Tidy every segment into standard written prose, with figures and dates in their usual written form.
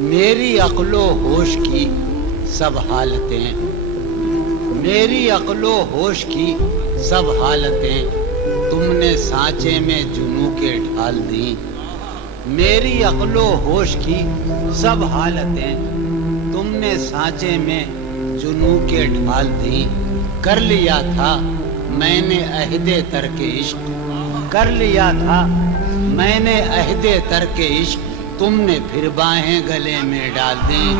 میری عقل و ہوش کی سب حالتیں، میری عقل و ہوش کی سب حالتیں تم نے سانچے میں جنوں کے ڈھال دیں۔ میری عقل و ہوش کی سب حالتیں تم نے سانچے میں جنوں کے ڈھال دیں۔ کر لیا تھا میں نے عہد ترک عشق، کر لیا تھا میں نے عہد ترک عشق، تم نے پھر باہیں گلے میں ڈال دیں۔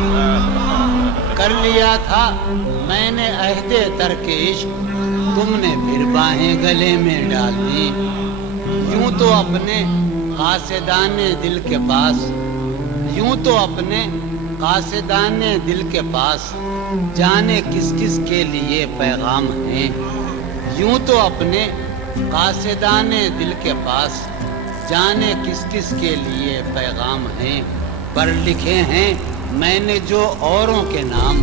کر لیا تھا میں نے عہد ترک عشق، تم نے پھر باہیں گلے میں ڈال دیں۔ یوں تو اپنے قاصدان دل کے پاس، یوں تو اپنے قاصدان دل کے پاس جانے کس کس کے لیے پیغام ہیں۔ یوں تو اپنے قاصدان دل کے پاس جانے کس کس کے لیے پیغام ہیں۔ پر لکھے ہیں میں نے جو اوروں کے نام،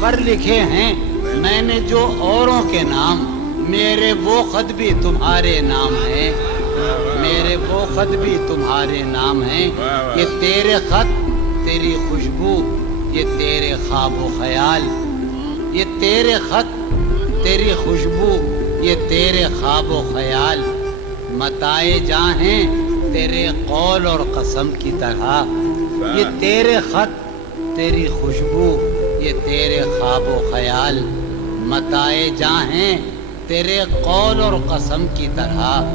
پر لکھے ہیں میں نے جو اوروں کے نام، میرے وہ خط بھی تمہارے نام ہیں، میرے وہ خط بھی تمہارے نام ہیں۔ یہ تیرے خط تیری خوشبو، یہ تیرے خواب و خیال، یہ تیرے خط تیری خوشبو، یہ تیرے خواب و خیال، متائے جاں ہیں تیرے قول اور قسم کی طرح۔ یہ تیرے خط تیری خوشبو، یہ تیرے خواب و خیال، متائے جاں ہیں تیرے قول اور قسم کی طرح۔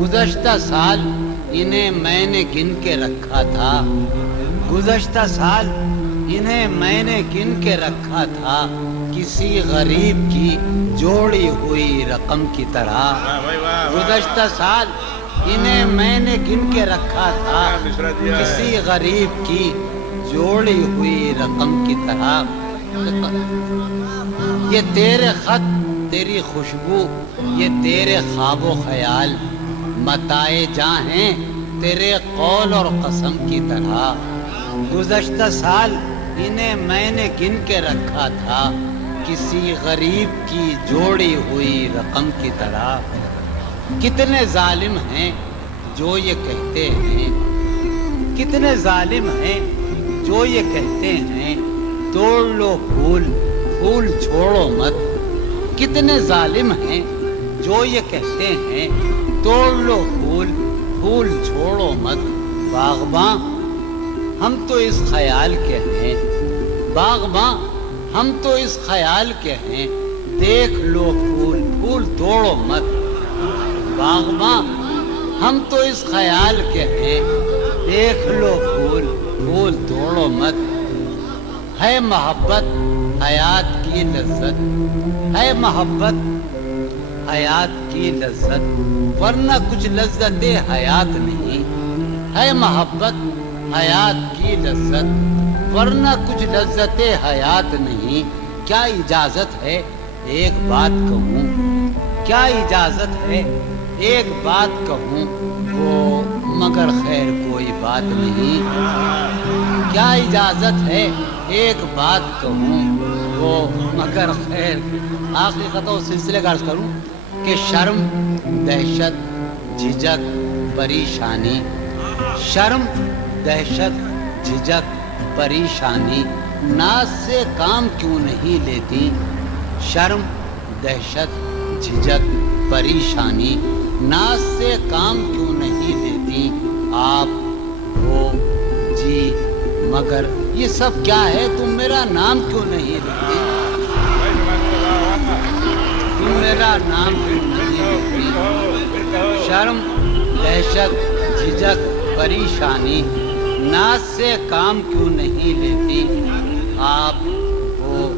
گزشتہ سال انہیں میں نے گن کے رکھا تھا، گزشتہ سال انہیں میں نے گن کے رکھا تھا، کسی غریب کی جوڑی ہوئی رقم کی طرح۔ گزشتہ سال انہیں میں نے گن کے رکھا تھا، کسی غریب کی جوڑی ہوئی رقم کی طرح۔ یہ تیرے خط تیری خوشبو، یہ تیرے خواب و خیال، متائے جاں ہیں تیرے قول اور قسم کی طرح۔ گزشتہ سال انہیں میں نے گن کے رکھا تھا، کسی غریب کی جوڑی ہوئی رقم کی طرح۔ کتنے ظالم ہیں جو یہ کہتے ہیں، کتنے ظالم ہیں جو یہ کہتے ہیں، توڑ لو پھول پھول چھوڑو مت۔ کتنے ظالم ہیں جو یہ کہتے ہیں، توڑ لو پھول پھول چھوڑو مت۔ باغباں ہم تو اس خیال کے ہیں، باغباں ہم تو اس خیال کے ہیں، دیکھ لو پھول پھول توڑو مت۔ باغباں ہم تو اس خیال کے ہیں، دیکھ لو پھول پھول توڑو مت۔ ہے محبت حیات کی لذت، ہے محبت حیات کی لذت، ورنہ کچھ لذت حیات نہیں۔ ہے محبت حیات کی لذت، ورنہ کچھ لذت حیات نہیں۔ کیا اجازت ہے ایک بات کہوں، کیا اجازت ہے ایک بات کہوں، وہ مگر خیر کوئی بات نہیں۔ کیا اجازت ہے ایک بات کہوں، وہ مگر خیر۔ آخری خطہ اس سلسلے کا عرض کروں کہ شرم، دہشت، جھجک، پریشانی، شرم، دہشت، جھجک، پریشانی، ناز سے کام کیوں نہیں لیتی؟ شرم، دہشت، جھجک، پریشانی، ناز سے کام کیوں نہیں لیتی؟ آپ وہ جی مگر یہ سب کیا ہے، تم میرا نام کیوں نہیں لیتی؟ تم میرا نام کیوں نہیں لیتی؟ شرم، دہشت، جھجک، پریشانی، ناز سے کام کیوں نہیں لیتی؟ آپ وہ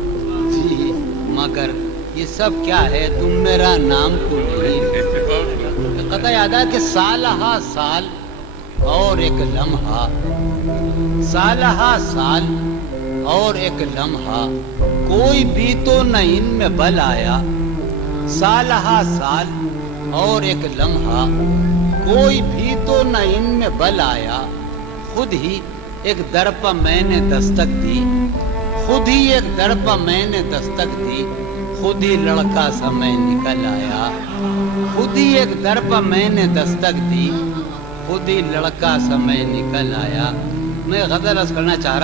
جی مگر یہ سب کیا ہے، تم میرا نام کیوں نہیں لیتی؟ قطع یاد ہے کہ سالہا سال اور ایک لمحہ، سالہا سال اور ایک لمحہ، کوئی بھی تو نہ ان میں بل آیا۔ سالہا سال اور ایک لمحہ، کوئی بھی تو نہ ان میں بل آیا۔ خود ہی ایک در پہ میں نے دستک دی، خود ہی ایک در پہ میں نے دستک دی، خود ہی لڑکا سا میں نکل آیا۔ خود ہی ایک در پہ میں نے دستک دی، خود ہی لڑکا سا میں نکل آیا۔ میں غزل عرض کرنا چاہ رہا